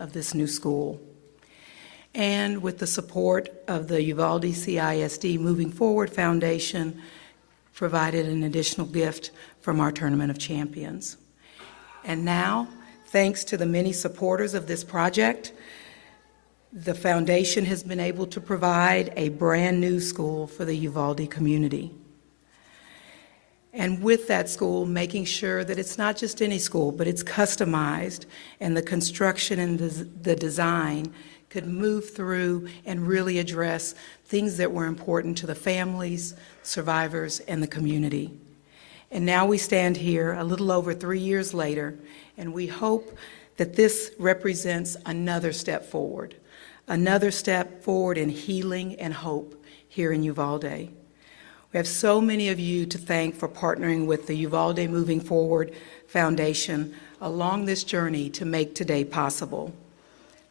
of this new school. And with the support of the Uvalde CISD Moving Forward Foundation, provided an additional gift from our Tournament of Champions. And now, thanks to the many supporters of this project, the foundation has been able to provide a brand new school for the Uvalde community. And with that school, making sure that it's not just any school, but it's customized, and the construction and the design could move through and really address things that were important to the families, survivors, and the community. And now we stand here a little over 3 years later, and we hope that this represents another step forward in healing and hope here in Uvalde. We have so many of you to thank for partnering with the Uvalde Moving Forward Foundation along this journey to make today possible.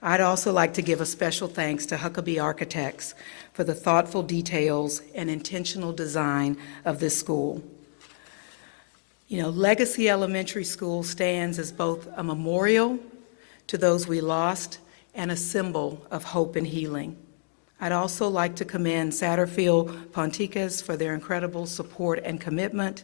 I'd also like to give a special thanks to Huckabee Architects for the thoughtful details and intentional design of this school. You know, Legacy Elementary School stands as both a memorial to those we lost and a symbol of hope and healing. I'd also like to commend Satterfield Ponticas for their incredible support and commitment.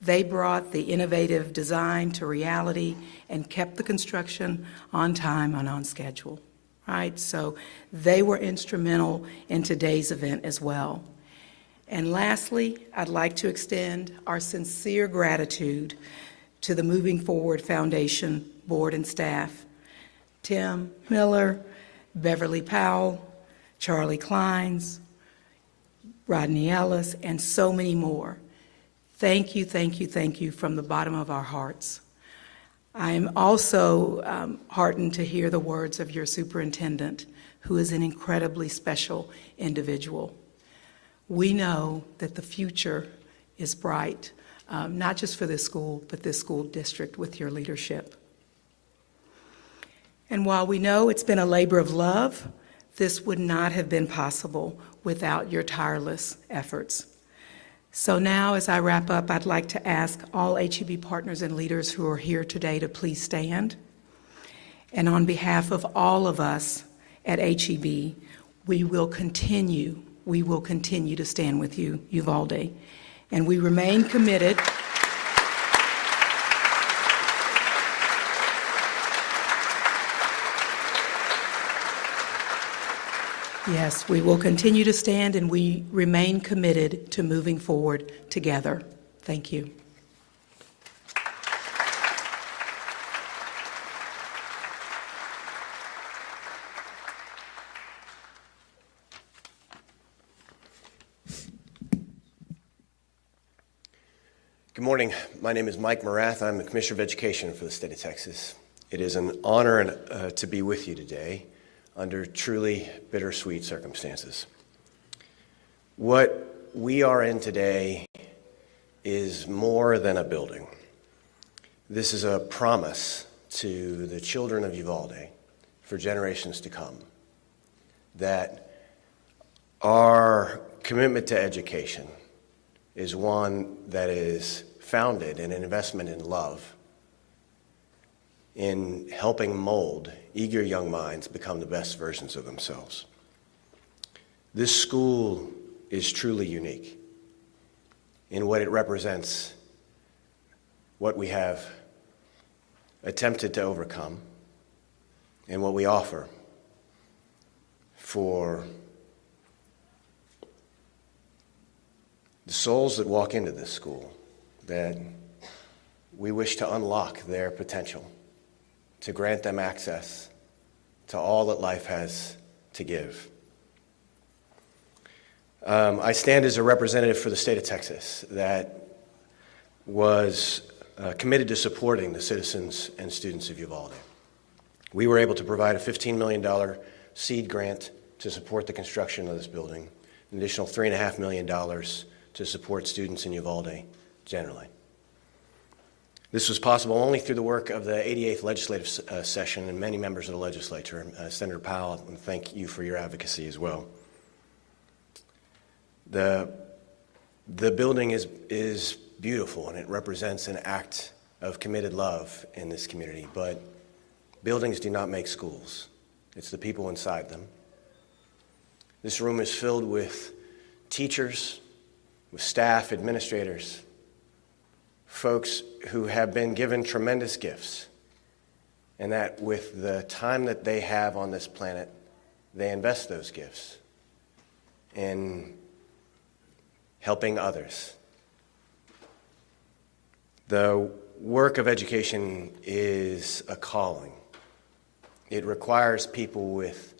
They brought the innovative design to reality and kept the construction on time and on schedule, right? So they were instrumental in today's event as well. And lastly, I'd like to extend our sincere gratitude to the Moving Forward Foundation board and staff, Tim Miller, Beverly Powell, Charlie Kleins, Rodney Ellis, and so many more. Thank you, thank you, thank you from the bottom of our hearts. I am also heartened to hear the words of your superintendent, who is an incredibly special individual. We know that the future is bright, not just for this school, but this school district with your leadership. And while we know it's been a labor of love, this would not have been possible without your tireless efforts. So now, as I wrap up, I'd like to ask all HEB partners and leaders who are here today to please stand. And on behalf of all of us at HEB, we will continue to stand with you, Uvalde. And we remain committed Yes, we will continue to stand, and we remain committed to moving forward together. Thank you. Good morning. My name is Mike Morath. I'm the Commissioner of Education for the state of Texas. It is an honor to be with you today under truly bittersweet circumstances. What we are in today is more than a building. This is a promise to the children of Uvalde for generations to come that our commitment to education is one that is founded in an investment in love, in helping mold eager young minds become the best versions of themselves. This school is truly unique in what it represents, what we have attempted to overcome, and what we offer for the souls that walk into this school, that we wish to unlock their potential, to grant them access to all that life has to give. I stand as a representative for the state of Texas that was committed to supporting the citizens and students of Uvalde. We were able to provide a $15 million seed grant to support the construction of this building, an additional $3.5 million to support students in Uvalde generally. This was possible only through the work of the 88th legislative session and many members of the legislature. Senator Powell, I want to thank you for your advocacy as well. The building is beautiful, and it represents an act of committed love in this community, but Buildings do not make schools. It's the people inside them. This room is filled with teachers, with staff, administrators, folks who have been given tremendous gifts, and that with the time that they have on this planet, they invest those gifts in helping others. The work of education is a calling. It requires people with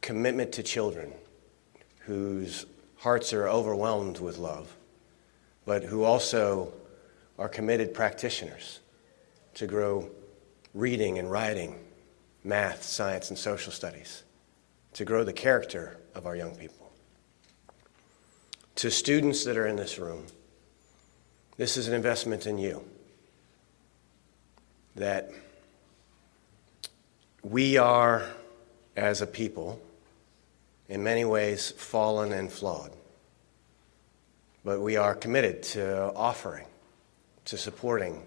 commitment to children whose hearts are overwhelmed with love, but who also are committed practitioners to grow reading and writing, math, science, and social studies, to grow the character of our young people. To students that are in this room, this is an investment in you. That we are, as a people, in many ways fallen and flawed. But we are committed to offering, to supporting,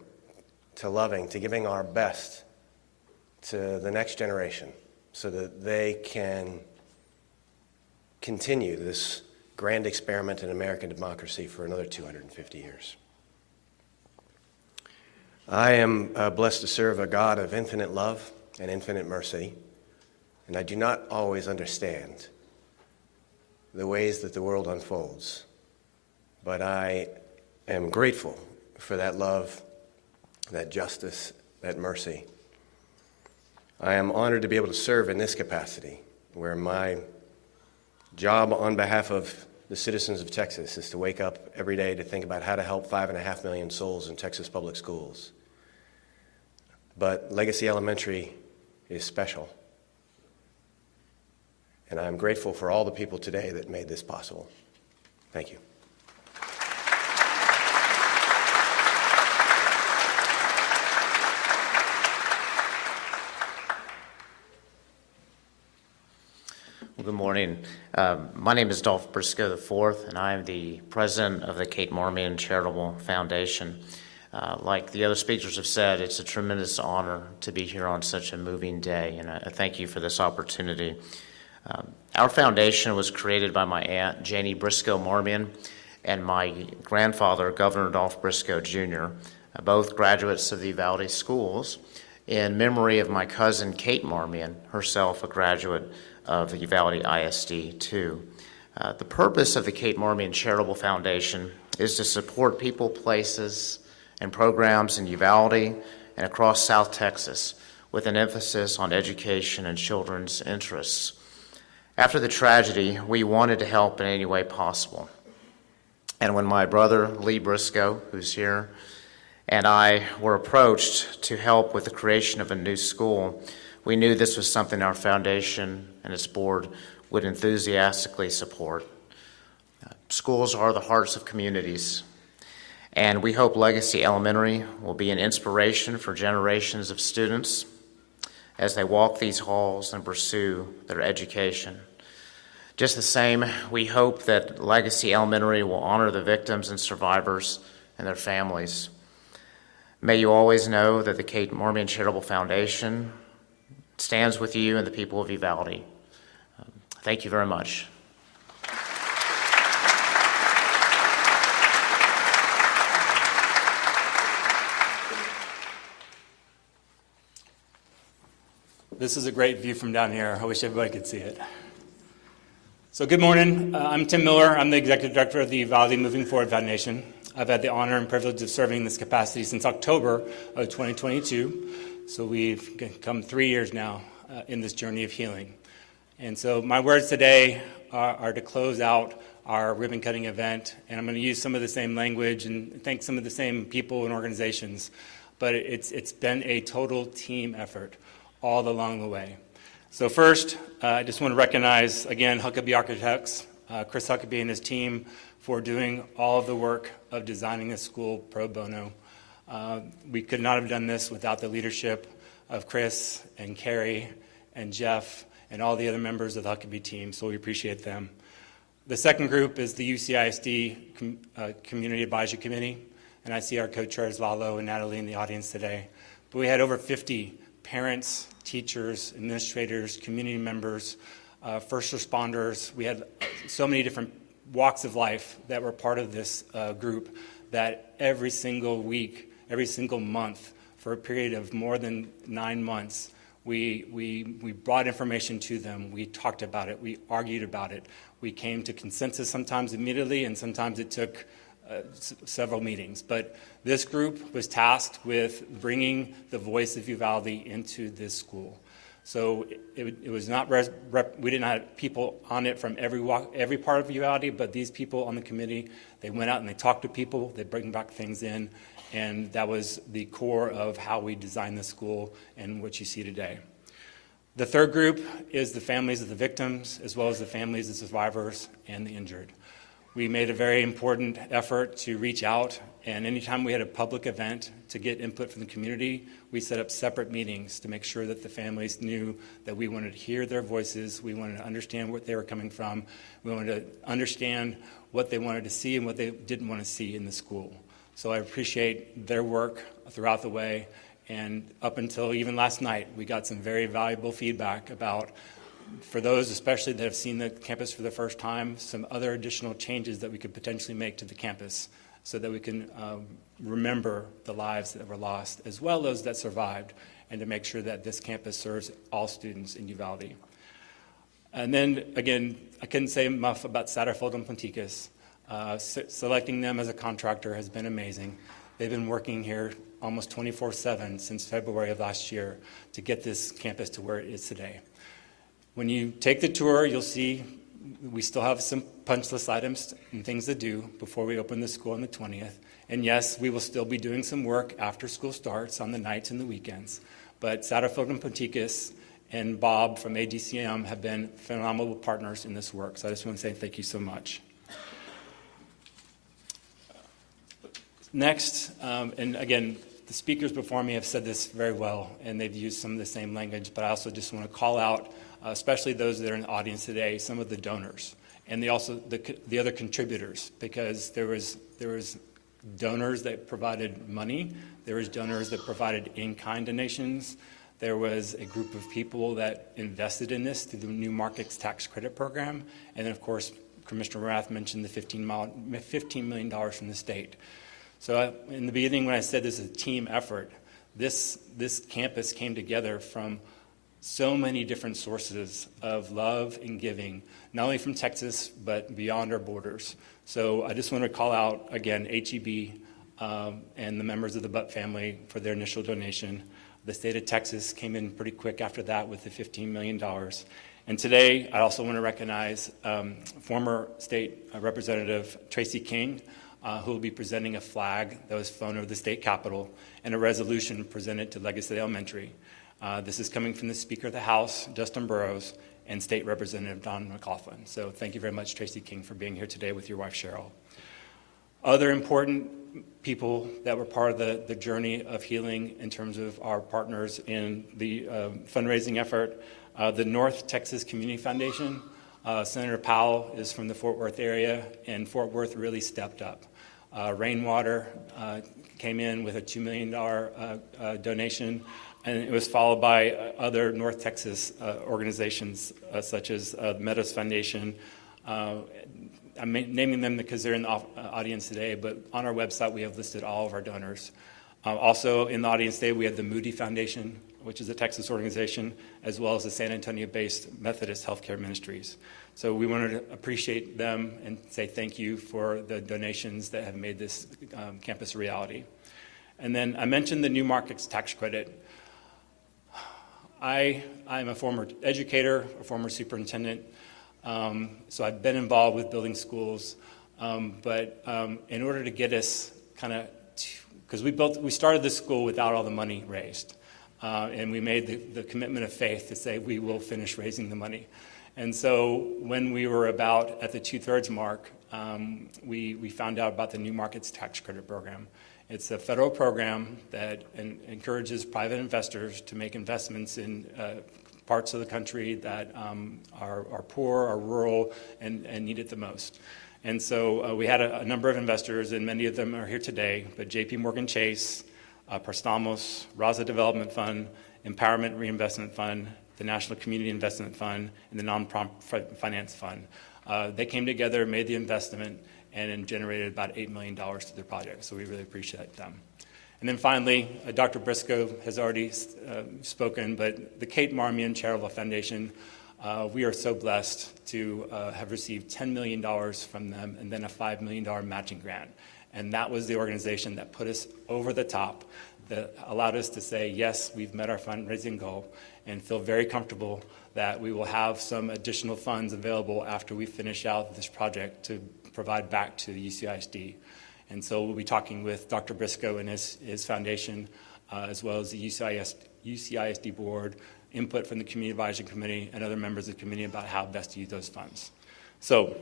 to loving, to giving our best to the next generation so that they can continue this grand experiment in American democracy for another 250 years. I am blessed to serve a God of infinite love and infinite mercy, and I do not always understand the ways that the world unfolds, but I am grateful for that love, that justice, that mercy. I am honored to be able to serve in this capacity, where my job on behalf of the citizens of Texas is to wake up every day to think about how to help 5.5 million souls in Texas public schools. But Legacy Elementary is special. And I'm grateful for all the people today that made this possible. Thank you. Well, good morning. My name is Dolph Briscoe IV, and I am the president of the Kate Marmion Charitable Foundation. Like the other speakers have said, it's a tremendous honor to be here on such a moving day, and I thank you for this opportunity. Our foundation was created by my aunt, Janie Briscoe Marmion, and my grandfather, Governor Dolph Briscoe Jr., both graduates of the Uvalde schools, in memory of my cousin, Kate Marmion, herself a graduate of the Uvalde ISD, too. The purpose of the Kate Marmion Charitable Foundation is to support people, places, and programs in Uvalde and across South Texas with an emphasis on education and children's interests. After the tragedy, we wanted to help in any way possible. And when my brother, Lee Briscoe, who's here, and I were approached to help with the creation of a new school, we knew this was something our foundation and its board would enthusiastically support. Schools are the hearts of communities, and we hope Legacy Elementary will be an inspiration for generations of students as they walk these halls and pursue their education. Just the same, we hope that Legacy Elementary will honor the victims and survivors and their families. May you always know that the Kate Marmion Charitable Foundation stands with you and the people of Uvalde. Thank you very much. This is a great view from down here. I wish everybody could see it. So good morning. I'm Tim Miller. I'm the Executive Director of the Uvalde Moving Forward Foundation. I've had the honor and privilege of serving in this capacity since October of 2022. So we've come 3 years now in this journey of healing. And so my words today are to close out our ribbon-cutting event. And I'm going to use some of the same language and thank some of the same people and organizations. But it's been a total team effort all along the way. So first, I just want to recognize, again, Huckabee Architects, Chris Huckabee and his team for doing all of the work of designing this school pro bono. We could not have done this without the leadership of Chris and Carrie and Jeff and all the other members of the Huckabee team, so we appreciate them. The second group is the UCISD Community Advisory Committee, and I see our co-chairs Lalo and Natalie in the audience today. But we had over 50 parents, teachers, administrators, community members, first responders. We had so many different walks of life that were part of this group that every single week, every single month, for a period of more than 9 months, we brought information to them. We talked about it. We argued about it. We came to consensus sometimes immediately, and sometimes it took several meetings. But this group was tasked with bringing the voice of Uvalde into this school. So it was not, we didn't have people on it from every part of Uvalde, but these people on the committee, they went out and they talked to people, they bring back things in, and that was the core of how we designed the school and what you see today. The third group is the families of the victims, as well as the families of survivors and the injured. We made a very important effort to reach out, and anytime we had a public event to get input from the community, we set up separate meetings to make sure that the families knew that we wanted to hear their voices, we wanted to understand where they were coming from, we wanted to understand what they wanted to see and what they didn't want to see in the school. So I appreciate their work throughout the way, and up until even last night, we got some very valuable feedback about, for those especially that have seen the campus for the first time, some other additional changes that we could potentially make to the campus so that we can remember the lives that were lost as well as that survived, and to make sure that this campus serves all students in Uvalde. And then again, I couldn't say enough about Satterfield and Ponticus. Selecting them as a contractor has been amazing. They've been working here almost 24/7 since February of last year to get this campus to where it is today. When you take the tour, you'll see we still have some punch list items and things to do before we open the school on the 20th. And yes, we will still be doing some work after school starts on the nights and the weekends. But Satterfield and Ponticus and Bob from ADCM have been phenomenal partners in this work. So I just want to say thank you so much. Next, and again, the speakers before me have said this very well, and they've used some of the same language, but I also just want to call out, especially those that are in the audience today, some of the donors, and the other contributors, because there was donors that provided money, there was donors that provided in-kind donations, there was a group of people that invested in this through the New Markets Tax Credit Program, and then of course, Commissioner Rath mentioned the $15 million from the state. So in the beginning when I said this is a team effort, this campus came together from so many different sources of love and giving, not only from Texas, but beyond our borders. So I just want to call out, again, HEB and the members of the Butt family for their initial donation. The state of Texas came in pretty quick after that with the $15 million. And today, I also want to recognize former state representative Tracy King, who will be presenting a flag that was flown over the state capitol and a resolution presented to Legacy Elementary. This is coming from the Speaker of the House, Justin Burrows, and State Representative Don McLaughlin. So thank you very much, Tracy King, for being here today with your wife, Cheryl. Other important people that were part of the journey of healing in terms of our partners in the fundraising effort, the North Texas Community Foundation. Senator Powell is from the Fort Worth area, and Fort Worth really stepped up. Rainwater came in with a $2 million donation, and it was followed by other North Texas organizations such as the Meadows Foundation. I'm naming them because they're in the audience today, but on our website we have listed all of our donors. Also in the audience today we have the Moody Foundation, which is a Texas organization, as well as the San Antonio-based Methodist Healthcare Ministries. So we wanted to appreciate them and say thank you for the donations that have made this campus a reality. And then I mentioned the New Markets Tax Credit. I'm a former educator, a former superintendent, so I've been involved with building schools, but in order to get us kind of, because we started this school without all the money raised, and we made the commitment of faith to say we will finish raising the money. And so when we were about at the 2/3 mark, we found out about the New Markets Tax Credit Program. It's a federal program that encourages private investors to make investments in parts of the country that are poor, are rural, and need it the most. And so we had a number of investors, and many of them are here today, but JP Morgan Chase, Prestamos, Raza Development Fund, Empowerment Reinvestment Fund, the National Community Investment Fund, and the Non-Profit Finance Fund. They came together, made the investment, and generated about $8 million to their project, so we really appreciate them. And then finally, Dr. Briscoe has already spoken, but the Kate Marmion Charitable Foundation, we are so blessed to have received $10 million from them and then a $5 million matching grant. And that was the organization that put us over the top, that allowed us to say, yes, we've met our fundraising goal, and feel very comfortable that we will have some additional funds available after we finish out this project to provide back to the UCISD. And so we'll be talking with Dr. Briscoe and his foundation, as well as the UCISD board, input from the Community Advisory Committee and other members of the committee about how best to use those funds. So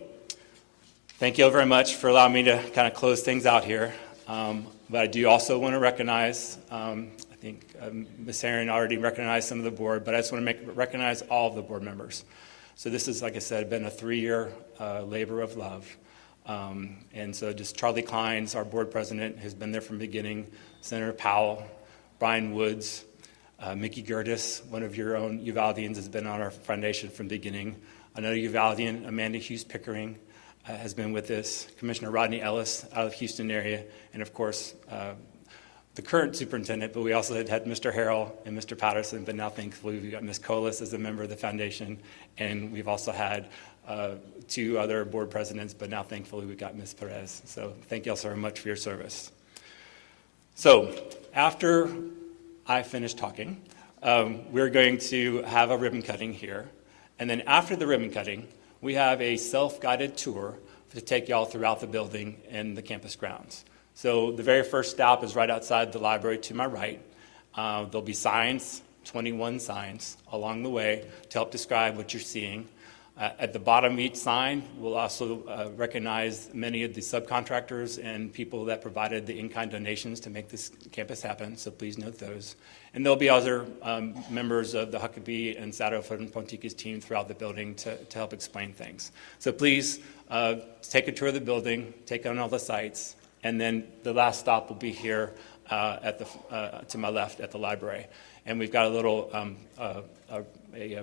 thank you all very much for allowing me to kind of close things out here. But I do also want to recognize, I think Ms. Herron already recognized some of the board, but I just want to recognize all of the board members. So this is, like I said, been a 3-year labor of love. And so just Charlie Kleins, our board president, has been there from the beginning, Senator Powell, Brian Woods, Mickey Gertis, one of your own Uvaldians, has been on our foundation from the beginning. Another Uvaldian, Amanda Hughes Pickering, has been with us. Commissioner Rodney Ellis out of the Houston area, and of course, the current superintendent, but we also had Mr. Harrell and Mr. Patterson, but now thankfully we've got Ms. Colas as a member of the foundation, and we've also had 2 other board presidents, but now thankfully we've got Ms. Perez. So thank you all so very much for your service. So after I finish talking, we're going to have a ribbon cutting here. And then after the ribbon cutting, we have a self-guided tour to take y'all throughout the building and the campus grounds. So the very first stop is right outside the library to my right. There'll be signs, 21 signs along the way to help describe what you're seeing. At the bottom of each sign, we'll also recognize many of the subcontractors and people that provided the in-kind donations to make this campus happen, so please note those. And there'll be other members of the Huckabee and Satterfield and Ponticus team throughout the building to help explain things. So please take a tour of the building, take on all the sites, and then the last stop will be here to my left at the library. And we've got a little a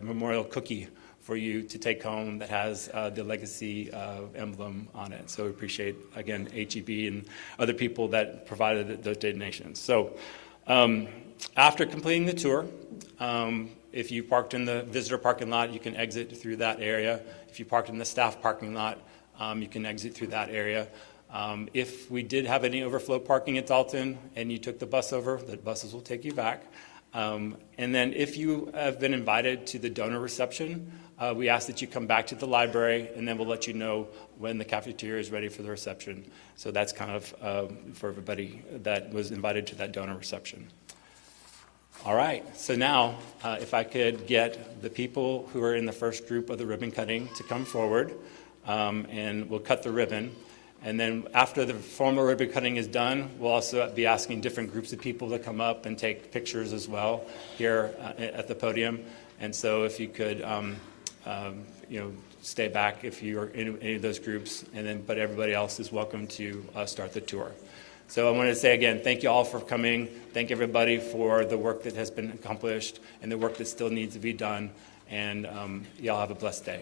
memorial cookie for you to take home that has the legacy emblem on it. So we appreciate, again, HEB and other people that provided those donations. So after completing the tour, if you parked in the visitor parking lot, you can exit through that area. If you parked in the staff parking lot, you can exit through that area. If we did have any overflow parking at Dalton and you took the bus over, the buses will take you back. And then if you have been invited to the donor reception, we ask that you come back to the library, and then we'll let you know when the cafeteria is ready for the reception. So that's kind of for everybody that was invited to that donor reception. All right, so now if I could get the people who are in the first group of the ribbon cutting to come forward, and we'll cut the ribbon. And then after the formal ribbon cutting is done, we'll also be asking different groups of people to come up and take pictures as well here at the podium. And so if you could, stay back if you're in any of those groups, but everybody else is welcome to start the tour. So I want to say again, thank you all for coming. Thank everybody for the work that has been accomplished and the work that still needs to be done. And y'all have a blessed day.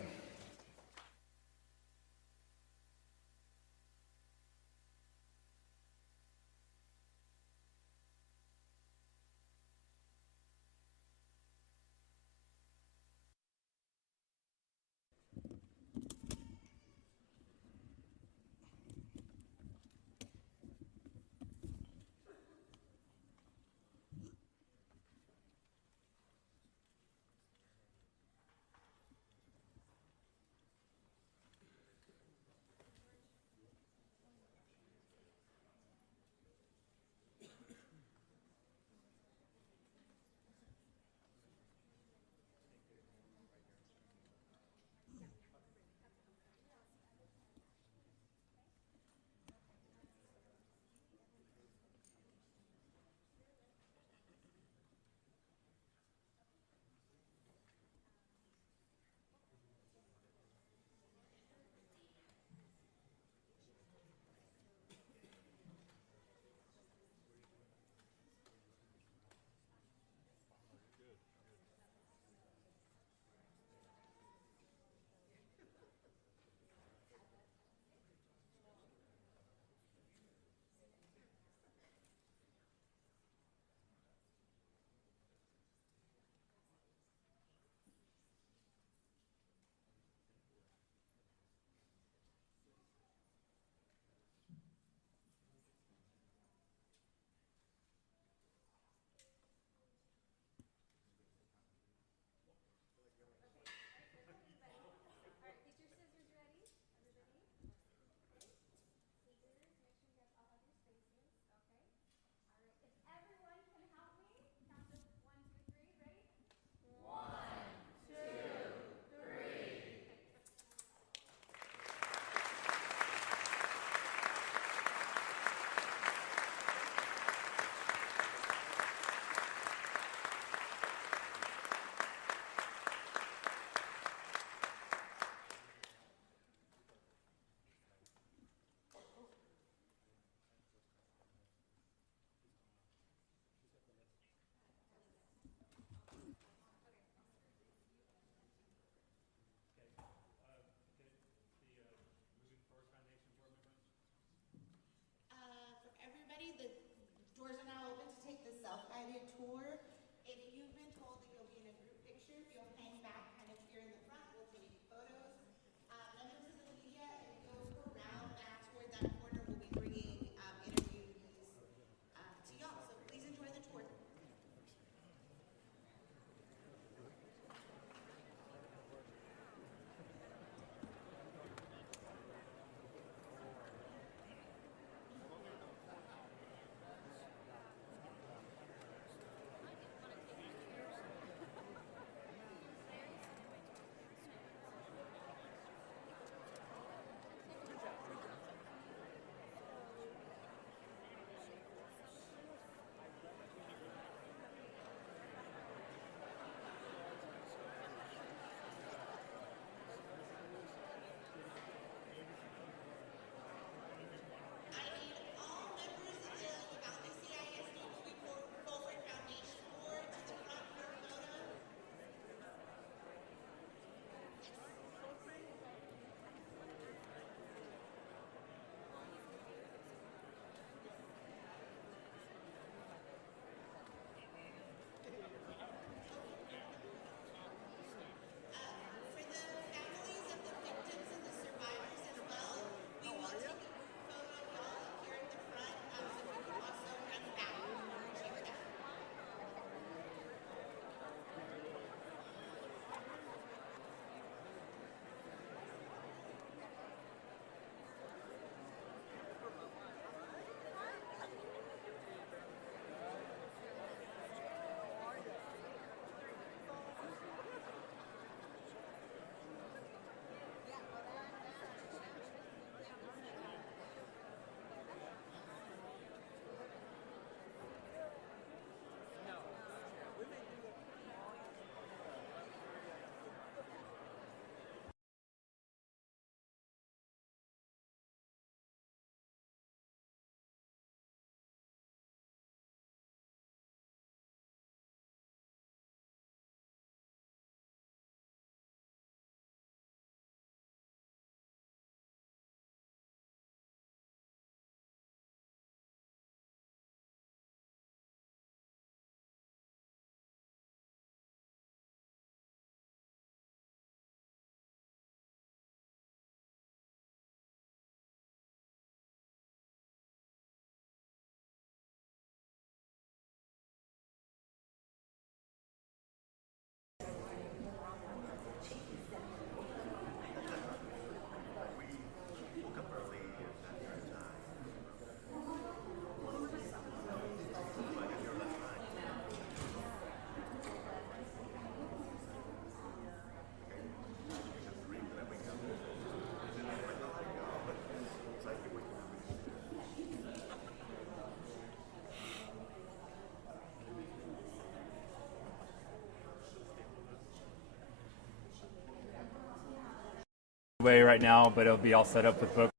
Way right now, but it'll be all set up with books.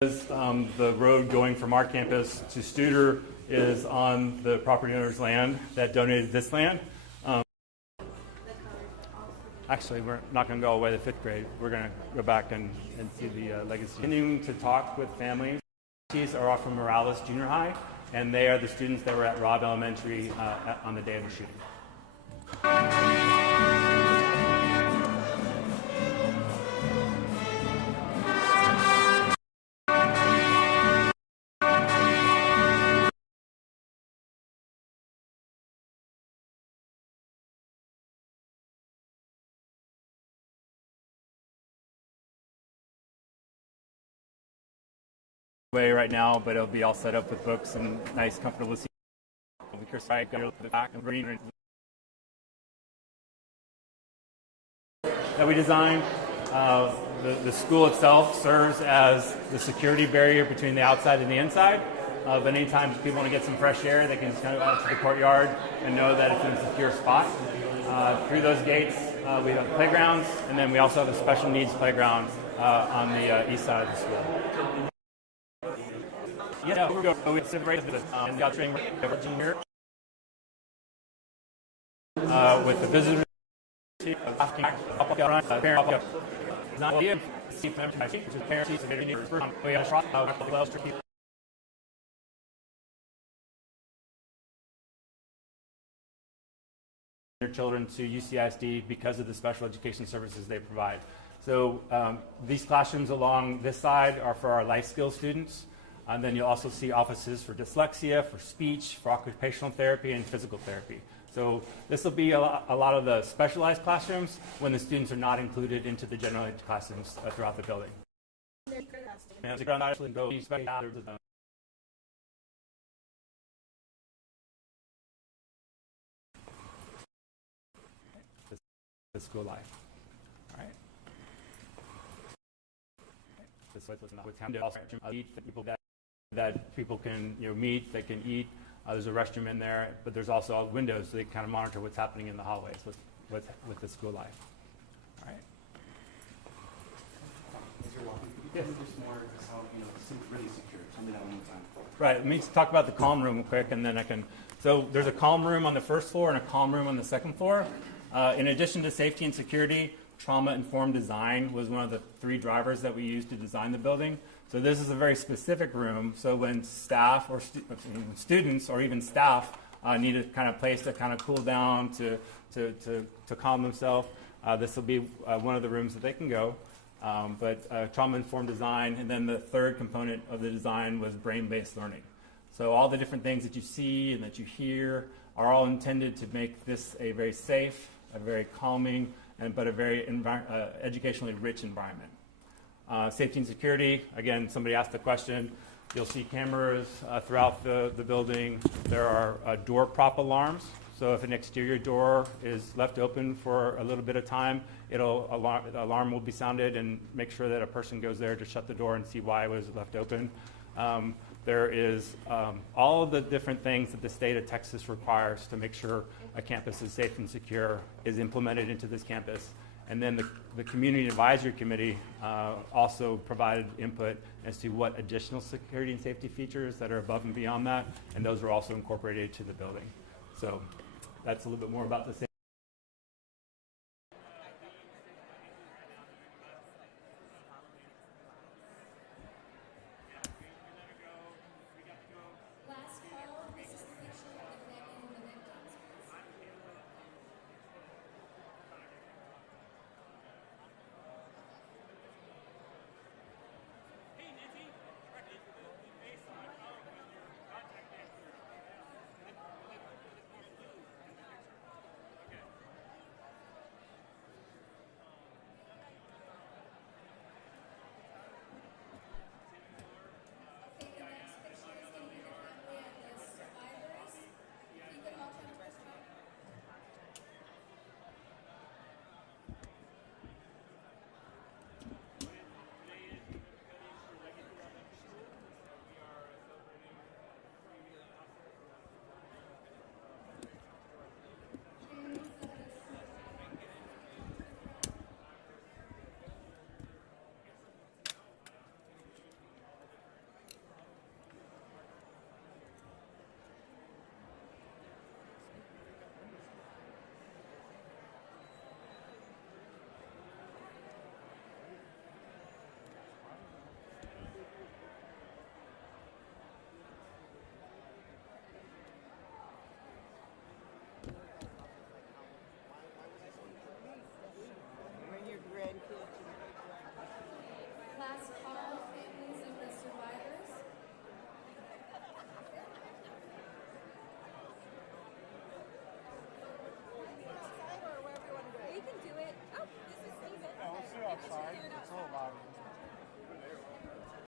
The road going from our campus to Studer is on the property owner's land that donated this land. Actually, we're not going to go away to fifth grade. We're going to go back and see the legacy. Continuing to talk with families. These are all from Morales Junior High, and they are the students that were at Robb Elementary on the day of the shooting. Way right now, but it'll be all set up with books and nice, comfortable seats. That we designed. The school itself serves as the security barrier between the outside and the inside. But anytime people want to get some fresh air, they can just kind of go out to the courtyard and know that it's in a secure spot. Through those gates, we have playgrounds, and then we also have a special needs playground on the east side of the school. Yeah, we're going to celebrate this and got training here with the visitors. Their children to UCISD because of the special education services they provide. So these classrooms along this side are for our life skills students. And then you'll also see offices for dyslexia, for speech, for occupational therapy, and physical therapy. So this will be a lot of the specialized classrooms when the students are not included into the general ed classrooms throughout the building. The school life. All right. This was not with people that people can meet, they can eat. There's a restroom in there, but there's also windows so they can kind of monitor what's happening in the hallways with the school life. All right. Yes. Really secure. Tell me that one more time. Right. Let me talk about the calm room quick, and then I can. So there's a calm room on the first floor and a calm room on the second floor. In addition to safety and security, trauma-informed design was one of the 3 drivers that we used to design the building. So this is a very specific room. So when staff or students or even staff need a kind of place to kind of cool down, to calm themselves, this will be one of the rooms that they can go. But trauma-informed design, and then the third component of the design was brain-based learning. So all the different things that you see and that you hear are all intended to make this a very safe, a very calming, but a very educationally rich environment. Safety and security, again, somebody asked the question. You'll see cameras throughout the building. There are door prop alarms. So if an exterior door is left open for a little bit of time, the alarm will be sounded and make sure that a person goes there to shut the door and see why it was left open. There is all of the different things that the state of Texas requires to make sure a campus is safe and secure is implemented into this campus. And then the Community Advisory Committee also provided input as to what additional security and safety features that are above and beyond that, and those were also incorporated to the building. So that's a little bit more about the safety.